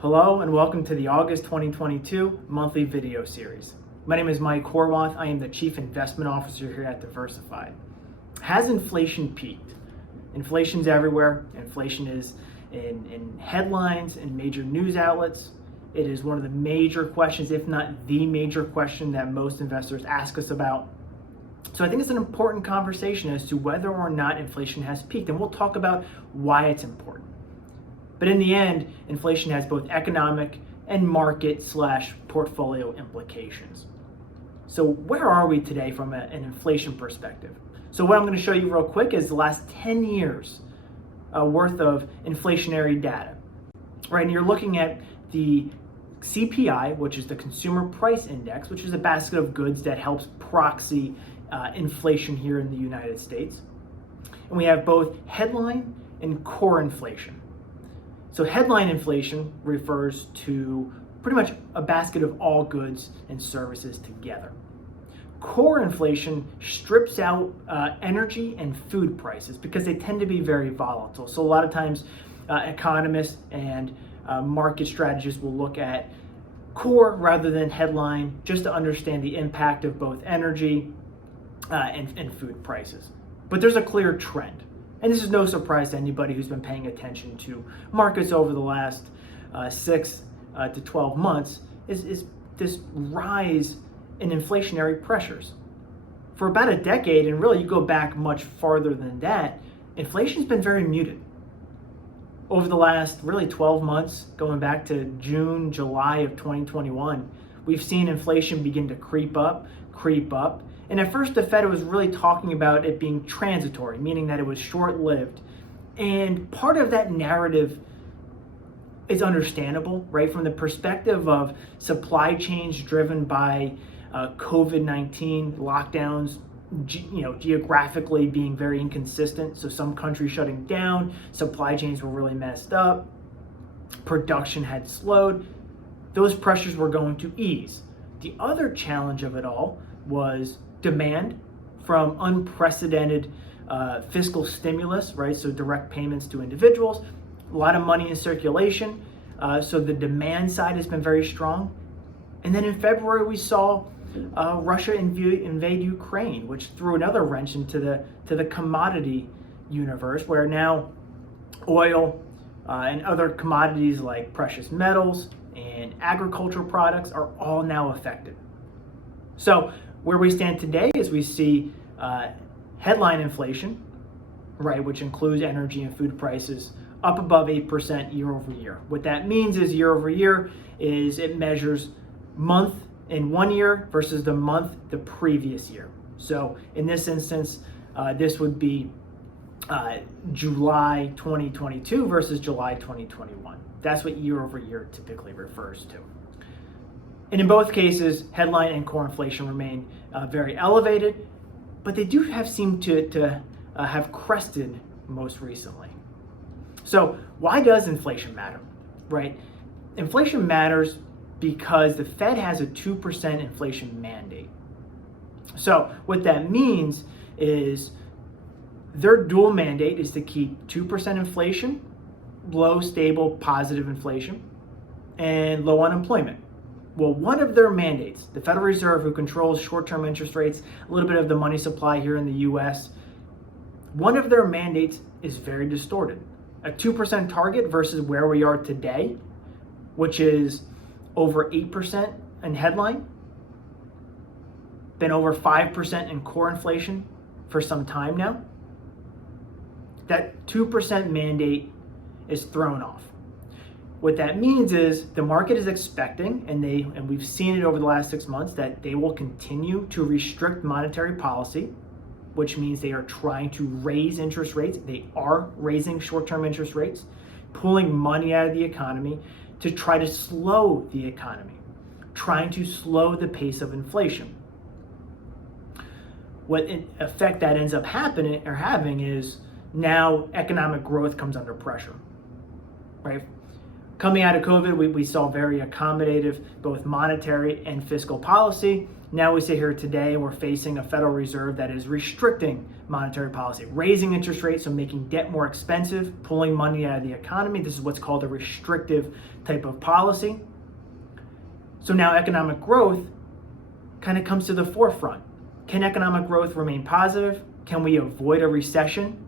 Hello and welcome to the August 2022 monthly video series. My name is Mike Horwath. I am the Chief Investment Officer here at Diversified. Has inflation peaked? Inflation's everywhere. Inflation is in headlines and major news outlets. It is one of the major questions, if not the major question that most investors ask us about. So I think it's an important conversation as to whether or not inflation has peaked, and we'll talk about why it's important. But in the end, inflation has both economic and market/portfolio implications. So where are we today from an inflation perspective? So what I'm going to show you real quick is the last 10 years worth of inflationary data, right? And you're looking at the CPI, which is the Consumer Price Index, which is a basket of goods that helps proxy inflation here in the United States. And we have both headline and core inflation. So headline inflation refers to pretty much a basket of all goods and services together. Core inflation strips out energy and food prices because they tend to be very volatile. So a lot of times economists and market strategists will look at core rather than headline just to understand the impact of both energy and food prices. But there's a clear trend. And this is no surprise to anybody who's been paying attention to markets over the last 6 to 12 months, is this rise in inflationary pressures. For about a decade, and really you go back much farther than that, inflation's been very muted. Over the last really 12 months, going back to June, July of 2021, we've seen inflation begin to creep up. And at first, the Fed was really talking about it being transitory, meaning that it was short-lived. And part of that narrative is understandable, right? From the perspective of supply chains driven by COVID-19 lockdowns, geographically being very inconsistent. So some countries shutting down, supply chains were really messed up, production had slowed. Those pressures were going to ease. The other challenge of it all was demand from unprecedented fiscal stimulus, right? So direct payments to individuals, a lot of money in circulation. So the demand side has been very strong. And then in February, we saw Russia invade Ukraine, which threw another wrench into the commodity universe, where now oil and other commodities like precious metals and agricultural products are all now affected. So where we stand today is we see headline inflation, right, which includes energy and food prices, up above 8% year over year. What that means is year over year is it measures month in one year versus the month the previous year. So in this instance, this would be July 2022 versus July 2021. That's what year over year typically refers to. And in both cases, headline and core inflation remain very elevated, but they do seem to have crested most recently. So why does inflation matter, right? Inflation matters because the Fed has a 2% inflation mandate. So what that means is their dual mandate is to keep 2% inflation, low, stable, positive inflation, and low unemployment. Well, one of their mandates, the Federal Reserve, who controls short-term interest rates, a little bit of the money supply here in the US, one of their mandates is very distorted. A 2% target versus where we are today, which is over 8% in headline, been over 5% in core inflation for some time now. That 2% mandate is thrown off. What that means is the market is expecting, and we've seen it over the last 6 months, that they will continue to restrict monetary policy, which means they are trying to raise interest rates. They are raising short-term interest rates, pulling money out of the economy to try to slow the economy, trying to slow the pace of inflation. What effect that ends up having is now economic growth comes under pressure, right? Coming out of COVID, we saw very accommodative, both monetary and fiscal policy. Now we sit here today and we're facing a Federal Reserve that is restricting monetary policy, raising interest rates, so making debt more expensive, pulling money out of the economy. This is what's called a restrictive type of policy. So now economic growth kind of comes to the forefront. Can economic growth remain positive? Can we avoid a recession?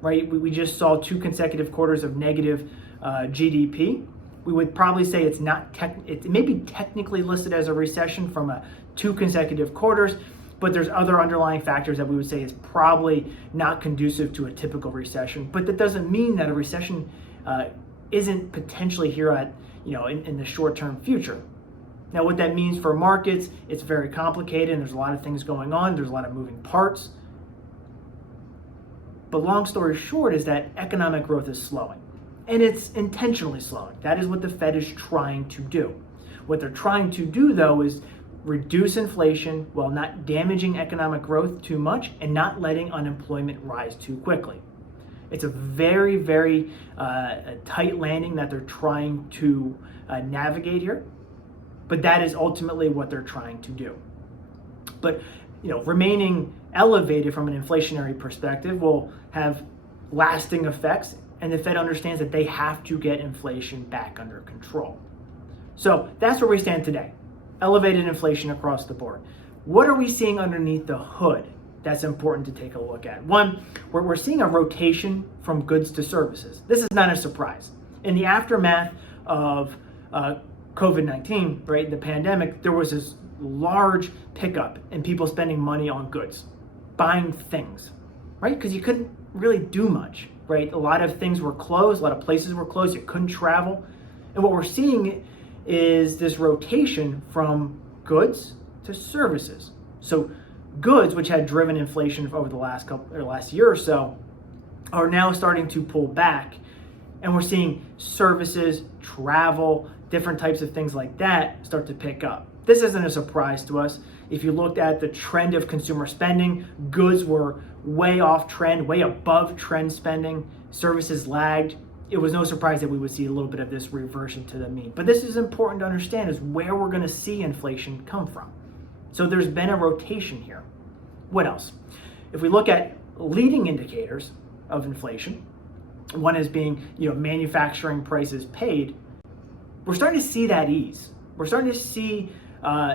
Right? We just saw 2 consecutive quarters of negative GDP. We would probably say it may be technically listed as a recession from 2 consecutive quarters, but there's other underlying factors that we would say is probably not conducive to a typical recession. But that doesn't mean that a recession isn't potentially here at, in the short-term future. Now, what that means for markets, it's very complicated and there's a lot of things going on. There's a lot of moving parts. But long story short is that economic growth is slowing. And it's intentionally slowing. That is what the Fed is trying to do. What they're trying to do, though, is reduce inflation while not damaging economic growth too much and not letting unemployment rise too quickly. It's a very, very tight landing that they're trying to navigate here. But that is ultimately what they're trying to do. But remaining elevated from an inflationary perspective will have lasting effects, and the Fed understands that they have to get inflation back under control. So that's where we stand today. Elevated inflation across the board. What are we seeing underneath the hood that's important to take a look at? One, we're seeing a rotation from goods to services. This is not a surprise. In the aftermath of COVID-19, right, the pandemic, there was this large pickup in people spending money on goods, buying things, right? Because you couldn't really do much, right? A lot of things were closed, a lot of places were closed, you couldn't travel. And what we're seeing is this rotation from goods to services. So goods, which had driven inflation over the last year or so, are now starting to pull back. And we're seeing services, travel, different types of things like that start to pick up. This isn't a surprise to us. If you looked at the trend of consumer spending, goods were way off trend, way above trend spending. Services lagged. It was no surprise that we would see a little bit of this reversion to the mean. But this is important to understand, is where we're going to see inflation come from. So there's been a rotation here. What else? If we look at leading indicators of inflation, one is being manufacturing prices paid, we're starting to see that ease. We're starting to see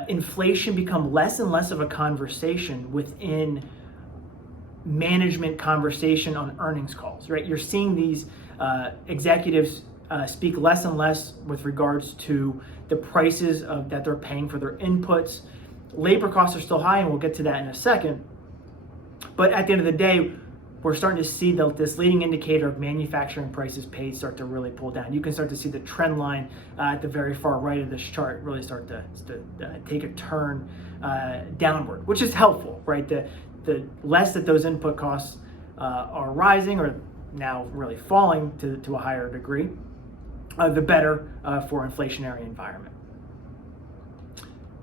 inflation become less and less of a conversation within management conversation on earnings calls, right? You're seeing these executives speak less and less with regards to the prices that they're paying for their inputs. Labor costs are still high, and we'll get to that in a second. But at the end of the day, we're starting to see this leading indicator of manufacturing prices paid start to really pull down. You can start to see the trend line at the very far right of this chart really start to take a turn downward, which is helpful, right? The less that those input costs are rising, or now really falling to a higher degree, the better for inflationary environment.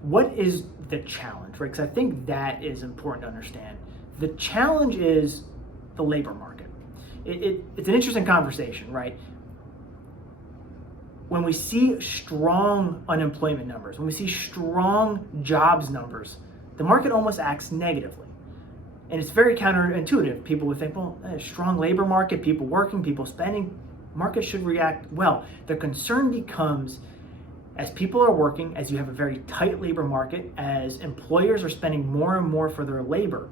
What is the challenge, right? Because I think that is important to understand. The challenge is the labor market. It's an interesting conversation, right? When we see strong unemployment numbers, when we see strong jobs numbers, the market almost acts negatively. And it's very counterintuitive. People would think, well, a strong labor market, people working, people spending, market should react well. The concern becomes, as people are working, as you have a very tight labor market, as employers are spending more and more for their labor,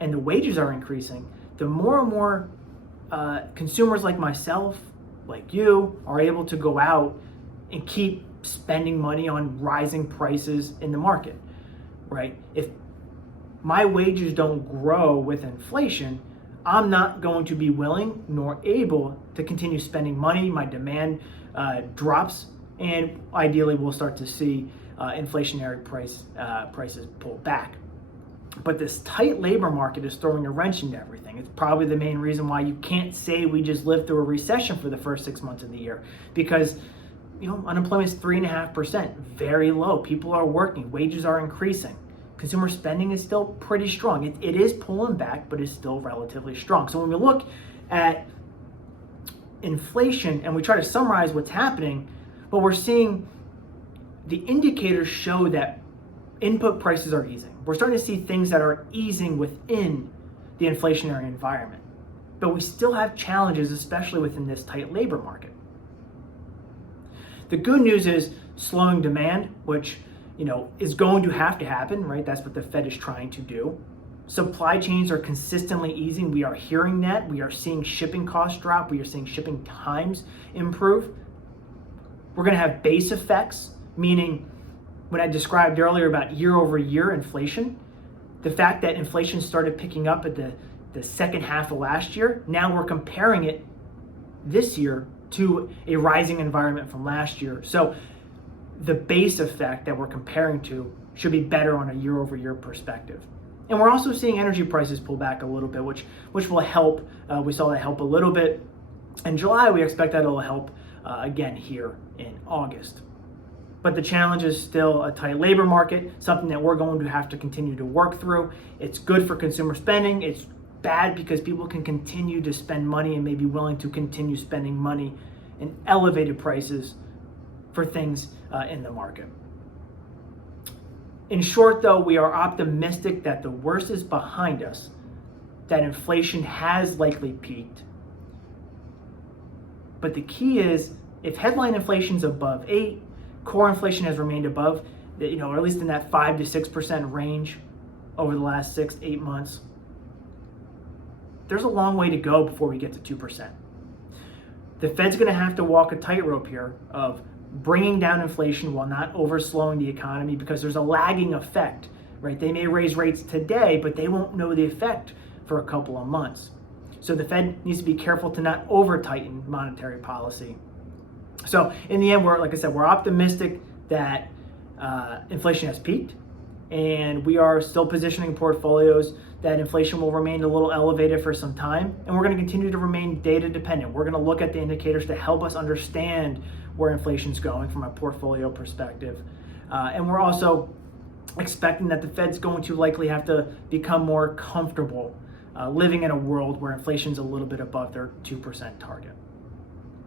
and the wages are increasing, the more and more consumers like myself, like you, are able to go out and keep spending money on rising prices in the market, right? If my wages don't grow with inflation, I'm not going to be willing nor able to continue spending money. My demand drops, and ideally we'll start to see inflationary prices pull back. But this tight labor market is throwing a wrench into everything. It's probably the main reason why you can't say we just lived through a recession for the first 6 months of the year, because unemployment is 3.5%, very low. People are working, wages are increasing. Consumer spending is still pretty strong. It is pulling back, but it's still relatively strong. So when we look at inflation and we try to summarize what's happening, but we're seeing the indicators show that input prices are easing. We're starting to see things that are easing within the inflationary environment. But we still have challenges, especially within this tight labor market. The good news is slowing demand, which is going to have to happen, right? That's what the Fed is trying to do. Supply chains are consistently easing. We are hearing that. We are seeing shipping costs drop. We are seeing shipping times improve. We're going to have base effects, meaning when I described earlier about year over year inflation, the fact that inflation started picking up at the second half of last year, now we're comparing it this year to a rising environment from last year. So the base effect that we're comparing to should be better on a year over year perspective. And we're also seeing energy prices pull back a little bit, which will help. We saw that help a little bit in July. We expect that it'll help again here in August. But the challenge is still a tight labor market, something that we're going to have to continue to work through. It's good for consumer spending. It's bad because people can continue to spend money and may be willing to continue spending money in elevated prices for things in the market. In short, though, we are optimistic that the worst is behind us, that inflation has likely peaked. But the key is, if headline inflation is above 8, core inflation has remained above, or at least in that 5 to 6% range over the last 6 to 8 months, there's a long way to go before we get to 2%. The Fed's going to have to walk a tightrope here of bringing down inflation while not overslowing the economy, because there's a lagging effect, right? They may raise rates today, but they won't know the effect for a couple of months. So the Fed needs to be careful to not over-tighten monetary policy. So in the end, we're optimistic that inflation has peaked, and we are still positioning portfolios that inflation will remain a little elevated for some time, and we're going to continue to remain data dependent. We're going to look at the indicators to help us understand where inflation's going from a portfolio perspective. And we're also expecting that the Fed's going to likely have to become more comfortable living in a world where inflation's a little bit above their 2% target.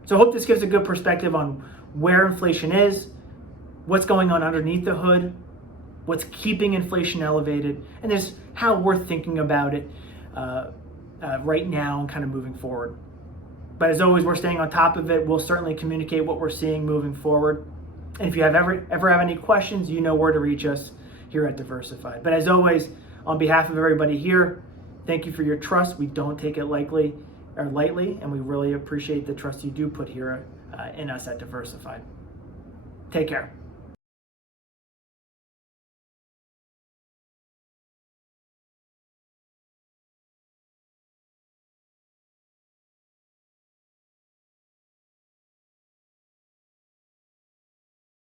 So I hope this gives a good perspective on where inflation is, what's going on underneath the hood, what's keeping inflation elevated, and just how we're thinking about it right now and kind of moving forward. But as always, we're staying on top of it. We'll certainly communicate what we're seeing moving forward. And if you ever have any questions, you know where to reach us here at Diversified. But as always, on behalf of everybody here, thank you for your trust. We don't take it lightly, and we really appreciate the trust you do put here in us at Diversified. Take care.